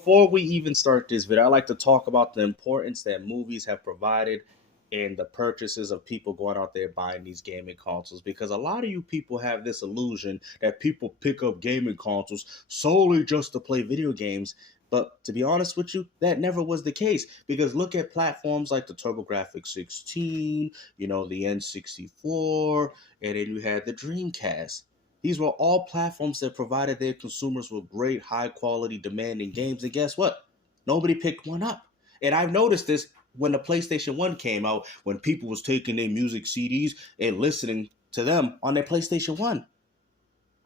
Before we even start this video, I'd like to talk about the importance that movies have provided in the purchases of people going out there buying these gaming consoles, because a lot of you people have this illusion that people pick up gaming consoles solely just to play video games. But to be honest with you, that never was the case, because look at platforms like the TurboGrafx 16, the N64, and then you had the Dreamcast. These were all platforms that provided their consumers with great, high quality, demanding games. And guess what? Nobody picked one up. And I've noticed this when the PlayStation 1 came out, when people was taking their music CDs and listening to them on their PlayStation 1.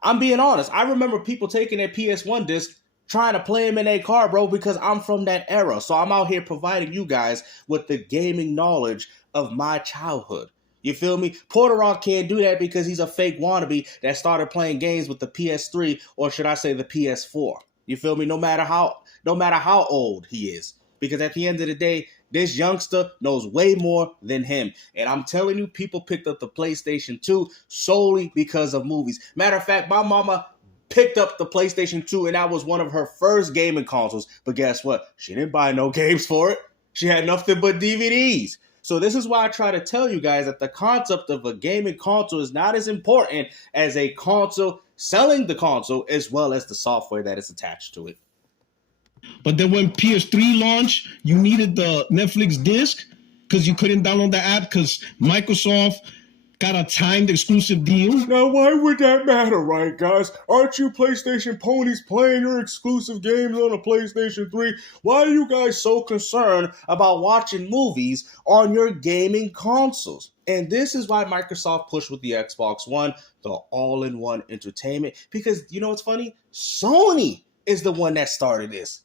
I'm being honest. I remember people taking their PS1 disc trying to play them in their car, bro, because I'm from that era. So I'm out here providing you guys with the gaming knowledge of my childhood. You feel me? Puertorock can't do that because he's a fake wannabe that started playing games with the PS3, or should I say the PS4. You feel me? No matter how old he is. Because at the end of the day, this youngster knows way more than him. And I'm telling you, people picked up the PlayStation 2 solely because of movies. Matter of fact, my mama picked up the PlayStation 2 and that was one of her first gaming consoles. But guess what? She didn't buy no games for it. She had nothing but DVDs. So this is why I try to tell you guys that the concept of a gaming console is not as important as a console, selling the console, as well as the software that is attached to it. But then when PS3 launched, you needed the Netflix disc because you couldn't download the app because Microsoft got a timed exclusive deal. Now, why would that matter, right, guys? Aren't you PlayStation ponies playing your exclusive games on the PlayStation 3? Why are you guys so concerned about watching movies on your gaming consoles? And this is why Microsoft pushed with the Xbox One, the all-in-one entertainment. Because, you know what's funny? Sony is the one that started this.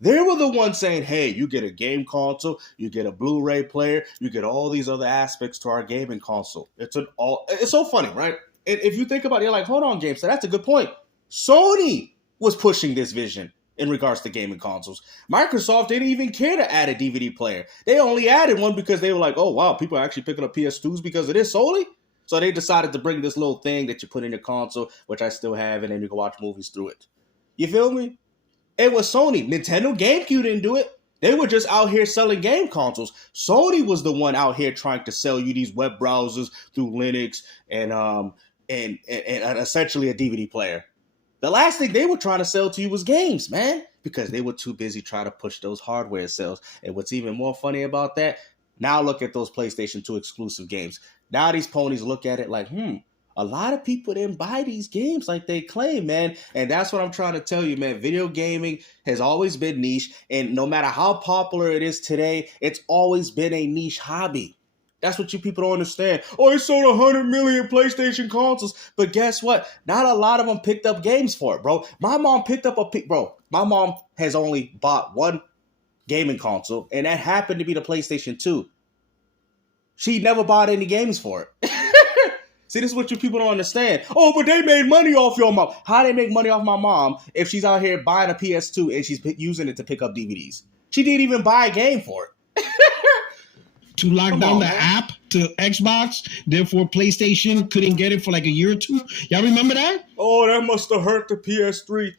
They were the ones saying, hey, you get a game console, you get a Blu-ray player, you get all these other aspects to our gaming console. It's so funny, right? And if you think about it, you're like, hold on, James, so that's a good point. Sony was pushing this vision in regards to gaming consoles. Microsoft didn't even care to add a DVD player. They only added one because they were like, oh, wow, people are actually picking up PS2s because of this solely? So they decided to bring this little thing that you put in your console, which I still have, and then you can watch movies through it. You feel me? It was Sony. Nintendo GameCube didn't do it. They were just out here selling game consoles. Sony was the one out here trying to sell you these web browsers through Linux and essentially a DVD player. The last thing they were trying to sell to you was games, man, because they were too busy trying to push those hardware sales. And what's even more funny about that, now look at those PlayStation 2 exclusive games. Now these ponies look at it like, a lot of people didn't buy these games like they claim, man. And that's what I'm trying to tell you, man. Video gaming has always been niche. And no matter how popular it is today, it's always been a niche hobby. That's what you people don't understand. Oh, it sold 100 million PlayStation consoles. But guess what? Not a lot of them picked up games for it, bro. My mom my mom has only bought one gaming console, and that happened to be the PlayStation 2. She never bought any games for it. See, this is what you people don't understand. Oh, but they made money off your mom. How they make money off my mom if she's out here buying a PS2 and she's using it to pick up DVDs? She didn't even buy a game for it. To lock down the app to Xbox, therefore PlayStation couldn't get it for like a year or two. Y'all remember that? Oh, that must have hurt the PS3,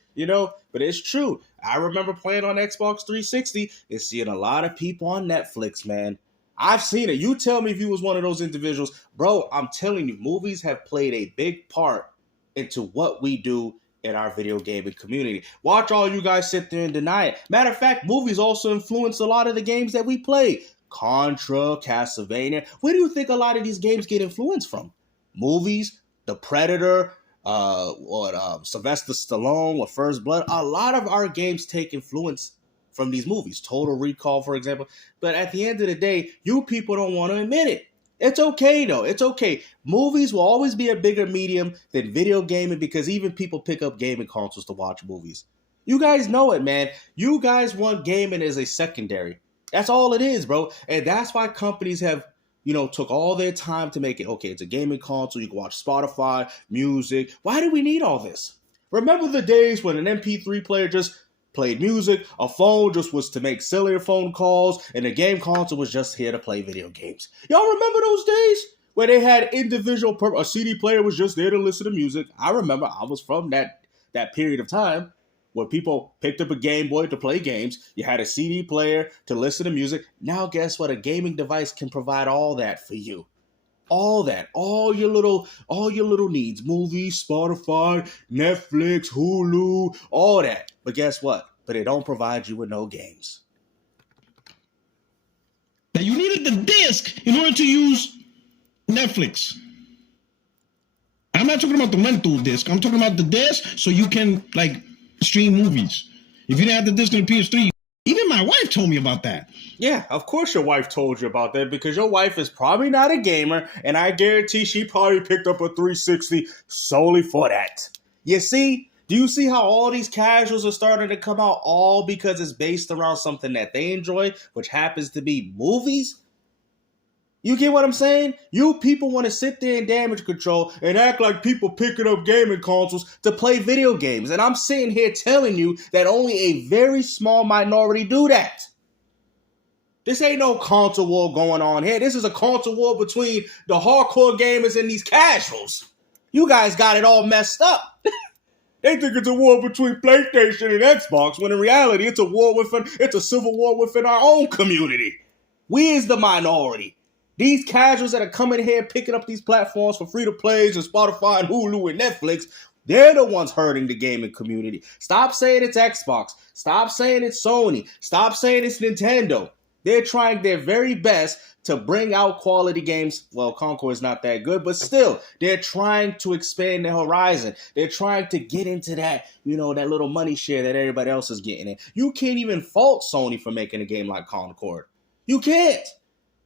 But it's true. I remember playing on Xbox 360 and seeing a lot of people on Netflix, man. I've seen it. You tell me if you was one of those individuals. Bro, I'm telling you, movies have played a big part into what we do in our video gaming community. Watch all you guys sit there and deny it. Matter of fact, movies also influence a lot of the games that we play. Contra, Castlevania. Where do you think a lot of these games get influenced from? Movies, The Predator, Sylvester Stallone with First Blood. A lot of our games take influence from these movies. Total Recall, for example. But at the end of the day, you people don't want to admit it. It's okay, though. It's okay. Movies will always be a bigger medium than video gaming because even people pick up gaming consoles to watch movies. You guys know it, man. You guys want gaming as a secondary. That's all it is, bro. And that's why companies have, took all their time to make it. Okay, it's a gaming console. You can watch Spotify, music. Why do we need all this? Remember the days when an MP3 player just played music, a phone just was to make cellular phone calls, and a game console was just here to play video games. Y'all remember those days where they had a CD player was just there to listen to music? I remember. I was from that period of time. where people picked up a Game Boy to play games. You had a CD player to listen to music. Now guess what? A gaming device can provide all that for you. All that, all your little needs, movies, Spotify, Netflix, Hulu, all that. But guess what? But it don't provide you with no games. That you needed the disc in order to use Netflix. I'm not talking about the rental disc. I'm talking about the disc so you can like stream movies. If you didn't have the disc on the PS3, even my wife told me about that. Yeah, of course your wife told you about that because your wife is probably not a gamer, and I guarantee she probably picked up a 360 solely for that. You see? Do you see how all these casuals are starting to come out all because it's based around something that they enjoy, which happens to be movies? You get what I'm saying? You people want to sit there and damage control and act like people picking up gaming consoles to play video games. And I'm sitting here telling you that only a very small minority do that. This ain't no console war going on here. This is a console war between the hardcore gamers and these casuals. You guys got it all messed up. They think it's a war between PlayStation and Xbox, when in reality it's a civil war within our own community. We is the minority. These casuals that are coming here picking up these platforms for free-to-plays and Spotify and Hulu and Netflix, they're the ones hurting the gaming community. Stop saying it's Xbox. Stop saying it's Sony. Stop saying it's Nintendo. They're trying their very best to bring out quality games. Well, Concord is not that good, but still, they're trying to expand their horizon. They're trying to get into that, that little money share that everybody else is getting in. You can't even fault Sony for making a game like Concord. You can't.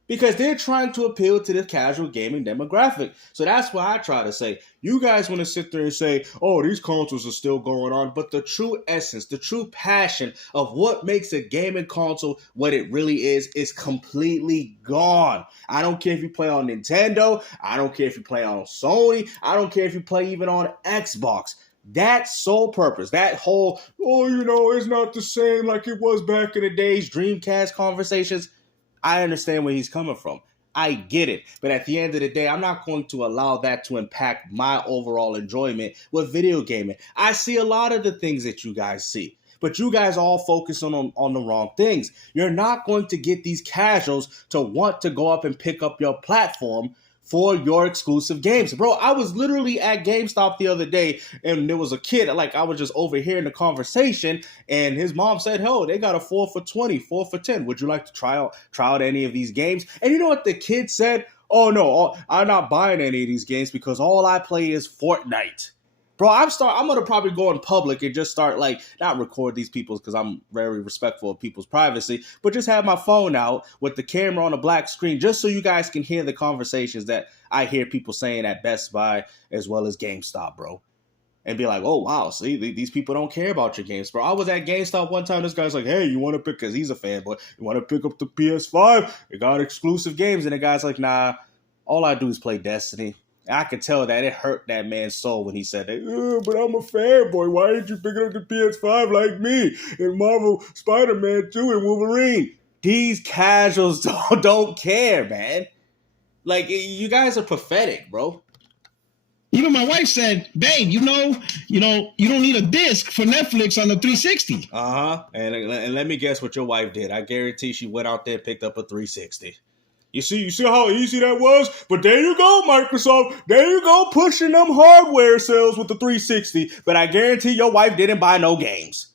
Because they're trying to appeal to the casual gaming demographic. So that's why I try to say, you guys want to sit there and say, oh, these consoles are still going on. But the true essence, the true passion of what makes a gaming console what it really is completely gone. I don't care if you play on Nintendo. I don't care if you play on Sony. I don't care if you play even on Xbox. That sole purpose, that whole, it's not the same like it was back in the days, Dreamcast conversations. I understand where he's coming from. I get it. But at the end of the day, I'm not going to allow that to impact my overall enjoyment with video gaming. I see a lot of the things that you guys see, but you guys all focus on the wrong things. You're not going to get these casuals to want to go up and pick up your platform for your exclusive games. Bro, I was literally at GameStop the other day, and there was a kid, I was just overhearing the conversation, and his mom said, "Oh, they got a 4 for $20, 4 for $10. Would you like to try out any of these games?" And you know what the kid said? "Oh, no, I'm not buying any of these games because all I play is Fortnite." Bro, I'm going to probably go in public and just start, not record these people because I'm very respectful of people's privacy, but just have my phone out with the camera on a black screen just so you guys can hear the conversations that I hear people saying at Best Buy as well as GameStop, bro. And be like, oh, wow, see, these people don't care about your games, bro. I was at GameStop one time. This guy's like, hey, you want to pick, because he's a fanboy, you want to pick up the PS5? It got exclusive games. And the guy's like, nah, all I do is play Destiny. I could tell that it hurt that man's soul when he said that. But I'm a fanboy. Why didn't you pick up the PS5 like me? And Marvel, Spider-Man 2, and Wolverine. These casuals don't care, man. You guys are pathetic, bro. Even my wife said, babe, you don't need a disc for Netflix on the 360. Uh-huh. And let me guess what your wife did. I guarantee she went out there and picked up a 360. You see how easy that was? But there you go, Microsoft. There you go, pushing them hardware sales with the 360. But I guarantee your wife didn't buy no games.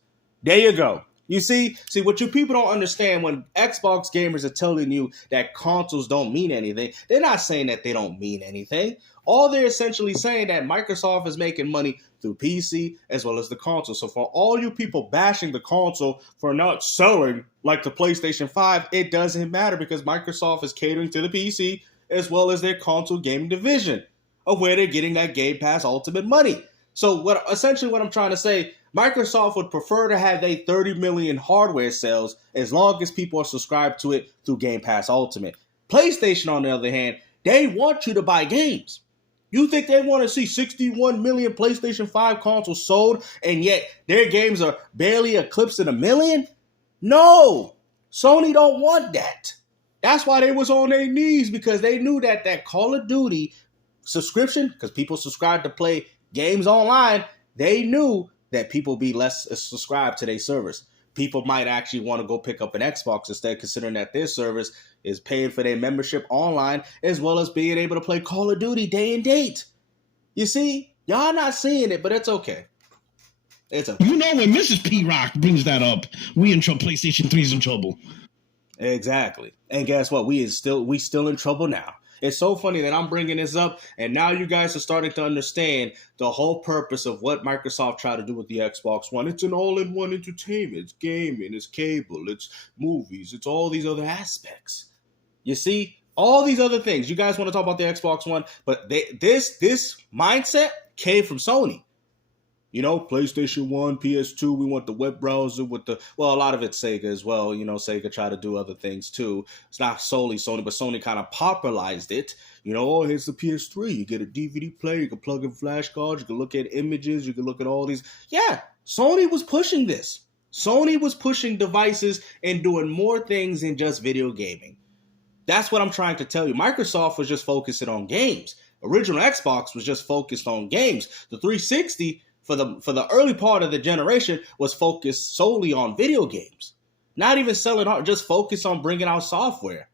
There you go. You see what you people don't understand when Xbox gamers are telling you that consoles don't mean anything. They're not saying that they don't mean anything. All they're essentially saying that Microsoft is making money through PC as well as the console. So for all you people bashing the console for not selling like the PlayStation 5, it doesn't matter because Microsoft is catering to the PC as well as their console gaming division of where they're getting that Game Pass Ultimate money. So what I'm trying to say, Microsoft would prefer to have their 30 million hardware sales as long as people are subscribed to it through Game Pass Ultimate. PlayStation, on the other hand, they want you to buy games. You think they want to see 61 million PlayStation 5 consoles sold, and yet their games are barely eclipsing 1 million? No! Sony don't want that. That's why they was on their knees, because they knew that Call of Duty subscription, because people subscribe to play games online, they knew that people be less subscribed to their service. People might actually want to go pick up an Xbox instead, considering that their service is paying for their membership online, as well as being able to play Call of Duty day and date. You see, y'all not seeing it, but it's okay. It's okay. You know, when Mrs. P Rock brings that up, we in trouble. PlayStation 3's in trouble. Exactly. And guess what? We still in trouble now. It's so funny that I'm bringing this up, and now you guys are starting to understand the whole purpose of what Microsoft tried to do with the Xbox One. It's an all-in-one entertainment. It's gaming, it's cable, it's movies, it's all these other aspects. You see, all these other things. You guys want to talk about the Xbox One, but this mindset came from Sony. You know, PlayStation 1, PS2, we want the web browser with a lot of it's Sega as well. You know, Sega tried to do other things too. It's not solely Sony, but Sony kind of popularized it. You know, oh, here's the PS3. You get a DVD player, you can plug in flash cards, you can look at images, you can look at all these. Yeah, Sony was pushing this. Sony was pushing devices and doing more things than just video gaming. That's what I'm trying to tell you. Microsoft was just focusing on games. Original Xbox was just focused on games. The 360 for the early part of the generation was focused solely on video games. Not even selling art, just focused on bringing out software.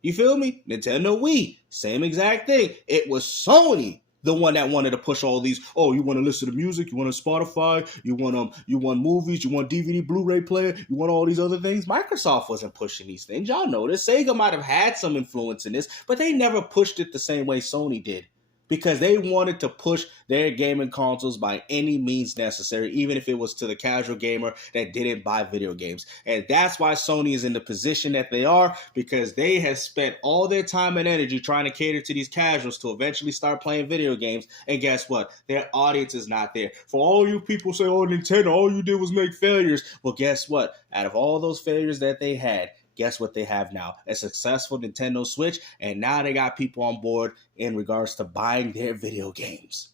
You feel me? Nintendo Wii, same exact thing. It was Sony, the one that wanted to push all these. Oh, you want to listen to music? You want to Spotify? You want movies? You want DVD, Blu-ray player? You want all these other things? Microsoft wasn't pushing these things. Y'all know this. Sega might have had some influence in this, but they never pushed it the same way Sony did. Because they wanted to push their gaming consoles by any means necessary, even if it was to the casual gamer that didn't buy video games. And that's why Sony is in the position that they are, because they have spent all their time and energy trying to cater to these casuals to eventually start playing video games. And guess what? Their audience is not there. For all you people say, oh, Nintendo, all you did was make failures. Well, guess what? Out of all those failures that they had, guess what they have now? A successful Nintendo Switch, and now they got people on board in regards to buying their video games.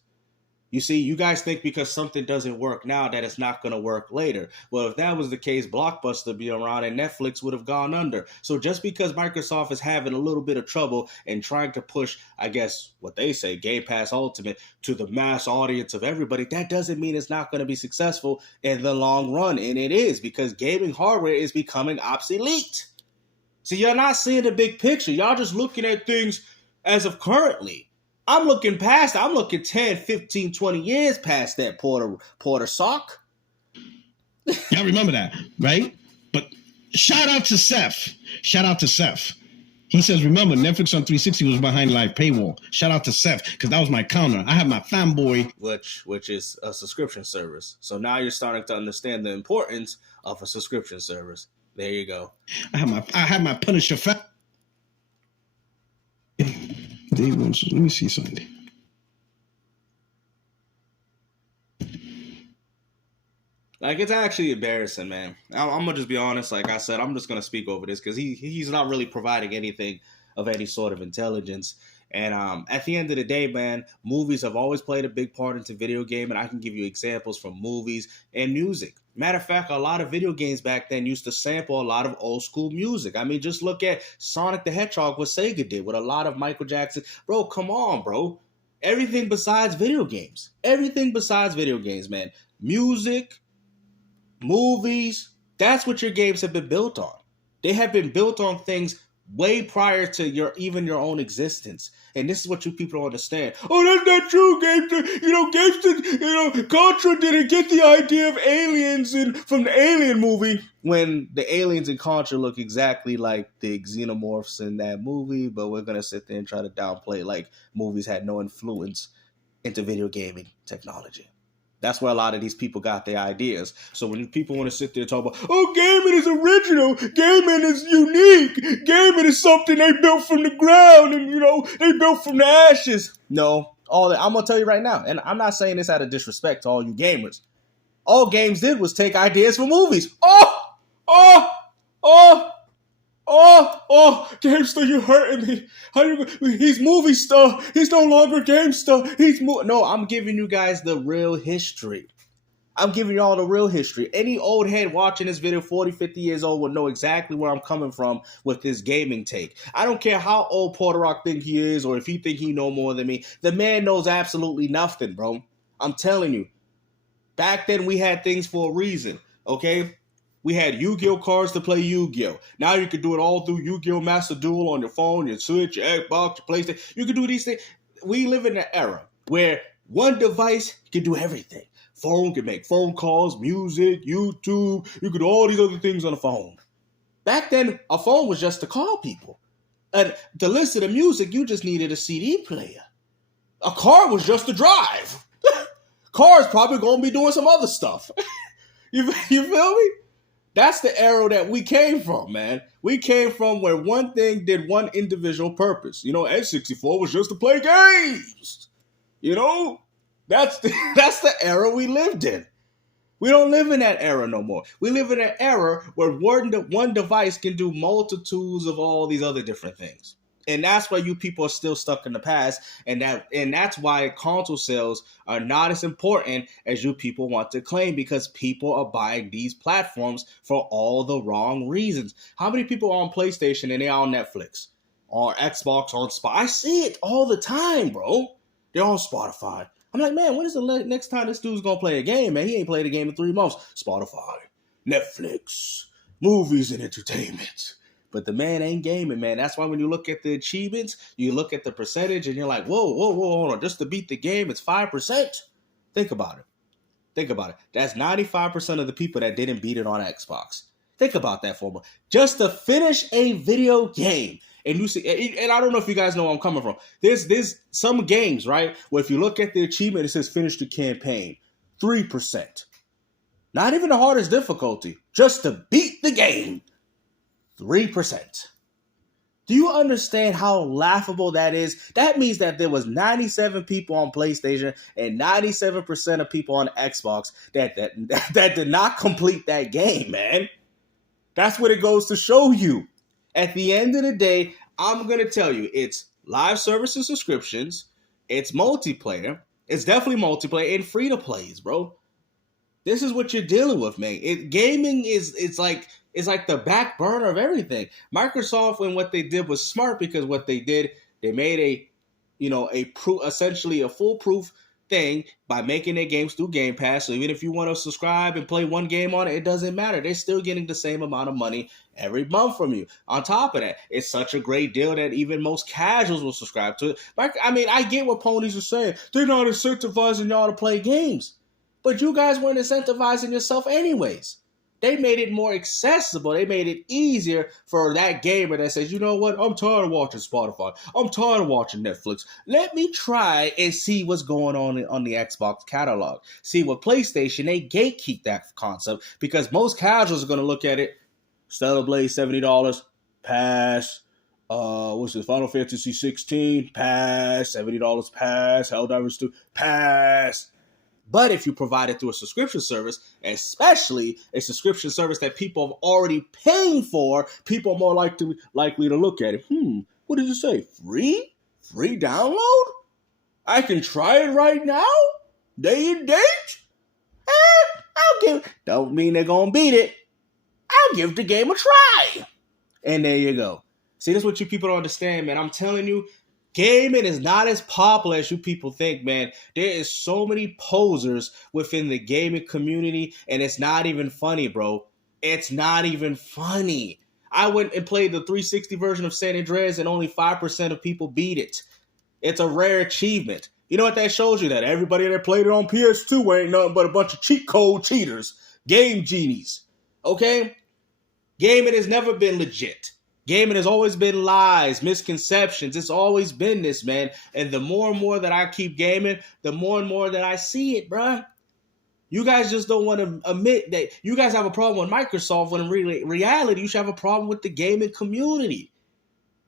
You see, you guys think because something doesn't work now that it's not going to work later. Well, if that was the case, Blockbuster would be around and Netflix would have gone under. So just because Microsoft is having a little bit of trouble and trying to push, I guess, what they say, Game Pass Ultimate to the mass audience of everybody, that doesn't mean it's not going to be successful in the long run. And it is, because gaming hardware is becoming obsolete. So you're not seeing the big picture. Y'all just looking at things as of currently. I'm looking past, I'm looking 10, 15, 20 years past that Puertorock. Y'all remember that, right? But shout out to Seth. Shout out to Seth. He says, remember, Netflix on 360 was behind live paywall. Shout out to Seth, because that was my counter. I have my Fanboy. Which is a subscription service. So now you're starting to understand the importance of a subscription service. There you go. I have my Punisher let me see something. Like, it's actually embarrassing, man. I'm gonna just be honest. Like I said, I'm just gonna speak over this because he's not really providing anything of any sort of intelligence. And at the end of the day, man, movies have always played a big part into video game, and I can give you examples from movies and music. Matter of fact, a lot of video games back then used to sample a lot of old school music. I mean, just look at Sonic the Hedgehog, what Sega did with a lot of Michael Jackson. Bro, come on, bro. Everything besides video games. Everything besides video games, man. Music, movies, that's what your games have been built on. They have been built on things way prior to your own existence. And this is what you people don't understand. Oh, that's not true, Contra didn't get the idea of aliens from the Alien movie. When the aliens in Contra look exactly like the xenomorphs in that movie, but we're going to sit there and try to downplay like movies had no influence into video gaming technology. That's where a lot of these people got their ideas. So when people want to sit there and talk about, oh, gaming is original, gaming is unique, gaming is something they built from the ground and, they built from the ashes. No, all that, I'm going to tell you right now, and I'm not saying this out of disrespect to all you gamers. All games did was take ideas from movies. GameStar, you're hurting me. He's movie star. He's no longer GameStar. No, I'm giving you guys the real history. I'm giving you all the real history. Any old head watching this video, 40, 50 years old, will know exactly where I'm coming from with this gaming take. I don't care how old Puertorock think he is or if he think he know more than me. The man knows absolutely nothing, bro. I'm telling you. Back then, we had things for a reason, okay? We had Yu-Gi-Oh cards to play Yu-Gi-Oh. Now you can do it all through Yu-Gi-Oh Master Duel on your phone, your Switch, your Xbox, your PlayStation. You can do these things. We live in an era where one device can do everything. Phone can make phone calls, music, YouTube. You can do all these other things on the phone. Back then, a phone was just to call people. And to listen to music, you just needed a CD player. A car was just to drive. Car's probably going to be doing some other stuff. You feel me? That's the era that we came from, man. We came from where one thing did one individual purpose. You know, N64 was just to play games. You know? That's the era we lived in. We don't live in that era no more. We live in an era where one device can do multitudes of all these other different things. And that's why you people are still stuck in the past. And that's why console sales are not as important as you people want to claim, because people are buying these platforms for all the wrong reasons. How many people are on PlayStation and they're on Netflix? Or Xbox, on Spotify? I see it all the time, bro. They're on Spotify. I'm like, man, when is the next time this dude's going to play a game, man? He ain't played a game in 3 months. Spotify, Netflix, movies and entertainment. But the man ain't gaming, man. That's why when you look at the achievements, you look at the percentage and you're like, whoa, hold on. Just to beat the game, it's 5%. Think about it. That's 95% of the people that didn't beat it on Xbox. Think about that for a moment. Just to finish a video game. And you see, and I don't know if you guys know where I'm coming from. There's some games, right, where if you look at the achievement, it says finish the campaign. 3%. Not even the hardest difficulty. Just to beat the game. 3%. Do you understand how laughable that is? That means that there was 97 people on PlayStation and 97% of people on Xbox that did not complete that game, man. That's what it goes to show you. At the end of the day, I'm going to tell you, it's live services subscriptions, it's multiplayer, it's definitely multiplayer, and free-to-plays, bro. This is what you're dealing with, man. Gaming is like the back burner of everything. Microsoft, when what they did was smart, because what they did, they made essentially a foolproof thing by making their games through Game Pass. So even if you want to subscribe and play one game on it, it doesn't matter. They're still getting the same amount of money every month from you. On top of that, it's such a great deal that even most casuals will subscribe to it. I mean, I get what ponies are saying. They're not incentivizing y'all to play games. But you guys weren't incentivizing yourself anyways. They made it more accessible. They made it easier for that gamer that says, you know what? I'm tired of watching Spotify. I'm tired of watching Netflix. Let me try and see what's going on the Xbox catalog. See, with PlayStation, they gatekeep that concept, because most casuals are going to look at it. Stellar Blade, $70. Pass. What's this? Final Fantasy 16. Pass. $70. Pass. Helldivers 2. Pass. But if you provide it through a subscription service, especially a subscription service that people have already paying for, people are more likely to look at it. What did you say? Free? Free download? I can try it right now? Day and date? Don't mean they're going to beat it. I'll give the game a try. And there you go. See, that's what you people don't understand, man. I'm telling you, gaming is not as popular as you people think, man. There is so many posers within the gaming community, and it's not even funny, bro. It's not even funny. I went and played the 360 version of San Andreas, and only 5% of people beat it. It's a rare achievement. You know what that shows you? That everybody that played it on PS2 ain't nothing but a bunch of cheat code cheaters, game genies. Okay? Gaming has never been legit. Gaming has always been lies, misconceptions. It's always been this, man. And the more and more that I keep gaming, the more and more that I see it, bruh. You guys just don't want to admit that you guys have a problem with Microsoft, when in reality, you should have a problem with the gaming community.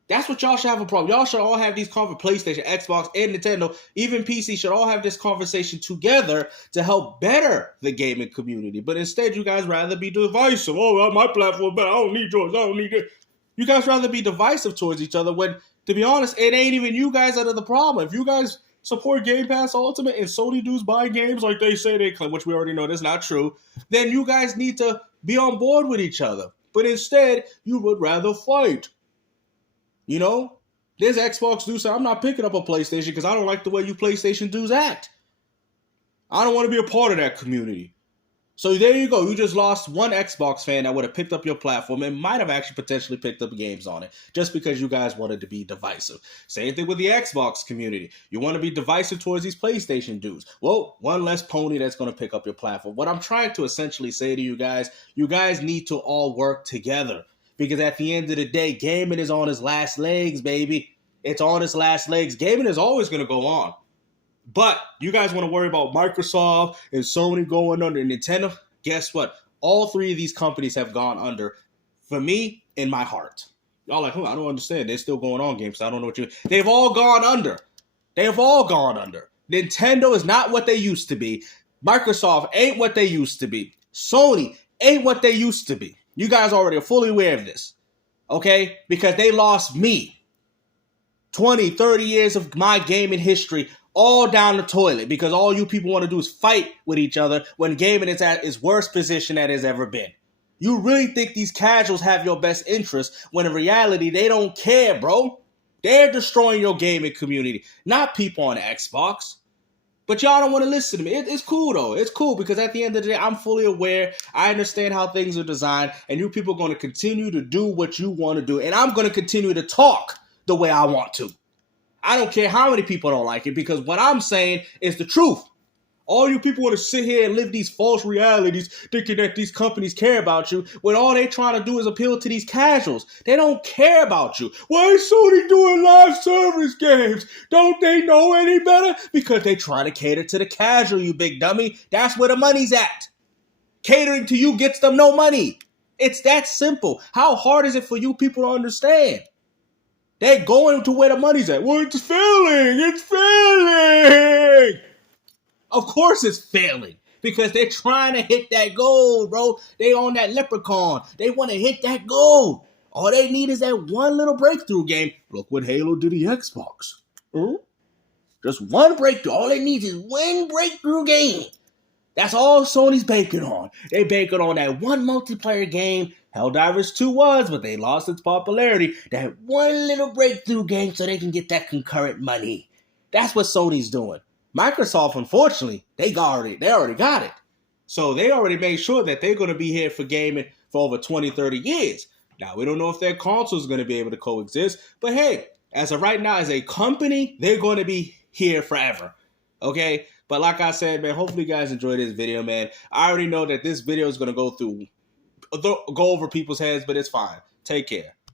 That's what y'all should have a problem. Y'all should all have these PlayStation, Xbox, and Nintendo, even PC, should all have this conversation together to help better the gaming community. But instead, you guys rather be divisive. Oh, well, my platform, but I don't need yours. I don't need it. You guys rather be divisive towards each other when, to be honest, it ain't even you guys that are the problem. If you guys support Game Pass Ultimate and Sony dudes buy games like they say they claim, which we already know that's not true, then you guys need to be on board with each other. But instead, you would rather fight. You know? There's Xbox dudes say, I'm not picking up a PlayStation because I don't like the way you PlayStation dudes act. I don't want to be a part of that community. So there you go. You just lost one Xbox fan that would have picked up your platform and might have actually potentially picked up games on it just because you guys wanted to be divisive. Same thing with the Xbox community. You want to be divisive towards these PlayStation dudes. Well, one less pony that's going to pick up your platform. What I'm trying to essentially say to you guys need to all work together because at the end of the day, gaming is on its last legs, baby. It's on its last legs. Gaming is always going to go on. But you guys want to worry about Microsoft and Sony going under Nintendo? Guess what? All three of these companies have gone under. For me, in my heart. Y'all like, I don't understand. They're still going on games. So I don't know what you... They've all gone under. They have all gone under. Nintendo is not what they used to be. Microsoft ain't what they used to be. Sony ain't what they used to be. You guys already are fully aware of this. Okay? Because they lost me. 20, 30 years of my gaming history all down the toilet because all you people want to do is fight with each other when gaming is at its worst position that it's ever been. You really think these casuals have your best interest when in reality they don't care, bro. They're destroying your gaming community, not people on the Xbox. But y'all don't want to listen to me. It's cool though. It's cool because at the end of the day, I'm fully aware. I understand how things are designed and you people are going to continue to do what you want to do. And I'm going to continue to talk the way I want to. I don't care how many people don't like it because what I'm saying is the truth. All you people want to sit here and live these false realities thinking that these companies care about you when all they trying to do is appeal to these casuals. They don't care about you. Why is Sony doing live service games? Don't they know any better? Because they trying to cater to the casual, you big dummy. That's where the money's at. Catering to you gets them no money. It's that simple. How hard is it for you people to understand? They're going to where the money's at. Well, it's failing. It's failing. Of course it's failing. Because they're trying to hit that goal, bro. They on that leprechaun. They want to hit that goal. All they need is that one little breakthrough game. Look what Halo did to the Xbox. Just one breakthrough. All they need is one breakthrough game. That's all Sony's banking on. They banking on that one multiplayer game. Helldivers 2 was, but they lost its popularity. That one little breakthrough game so they can get that concurrent money. That's what Sony's doing. Microsoft, unfortunately, they already got it. So they already made sure that they're going to be here for gaming for over 20, 30 years. Now, we don't know if their console is going to be able to coexist. But hey, as of right now, as a company, they're going to be here forever. Okay? But like I said, man, hopefully you guys enjoyed this video, man. I already know that this video is going to go over people's heads, but it's fine. Take care.